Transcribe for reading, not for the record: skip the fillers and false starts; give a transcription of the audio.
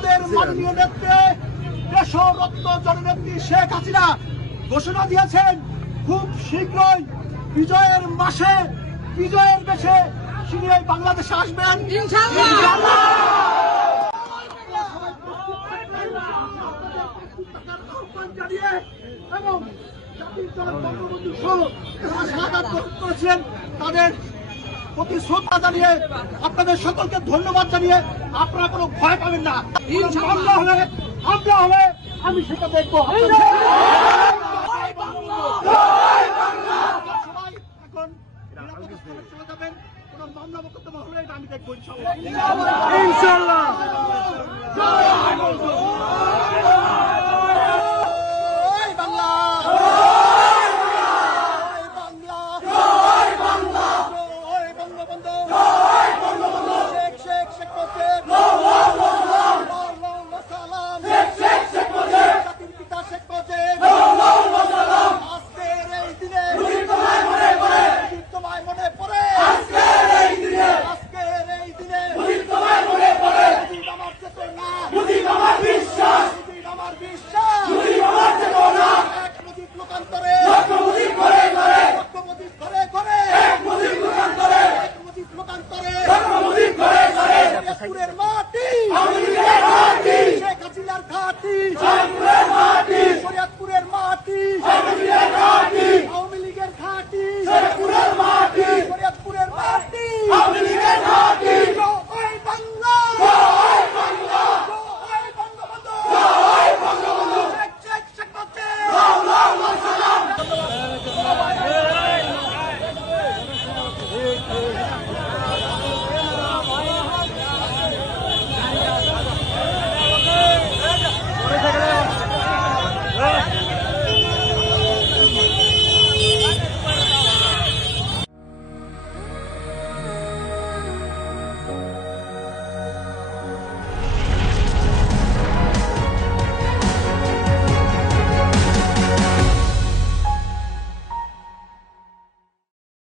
আমাদের মাননীয় নেত্রী দেশরত্ন জননেত্রী শেখ হাসিনা ঘোষণা দিয়েছেন খুব শীঘ্রই বিজয়ের মাসে বিজয়ের বেশে তিনি এই বাংলাদেশে আসবেন ইনশাআল্লাহ। এবং জাতির জনক বঙ্গবন্ধু সহ করেছেন তাদের প্রতি শ্রদ্ধা জানিয়ে আপনাদের সকলকে ধন্যবাদ জানিয়ে আপনারা কোনো ভয় পাবেন না। আমরা হলে আমি সেটা দেখবো। সবাই এখন চলে যাবেন, কোন মামলা মোকদ্দমা হলে আমি দেখবো ইনশাআল্লাহ।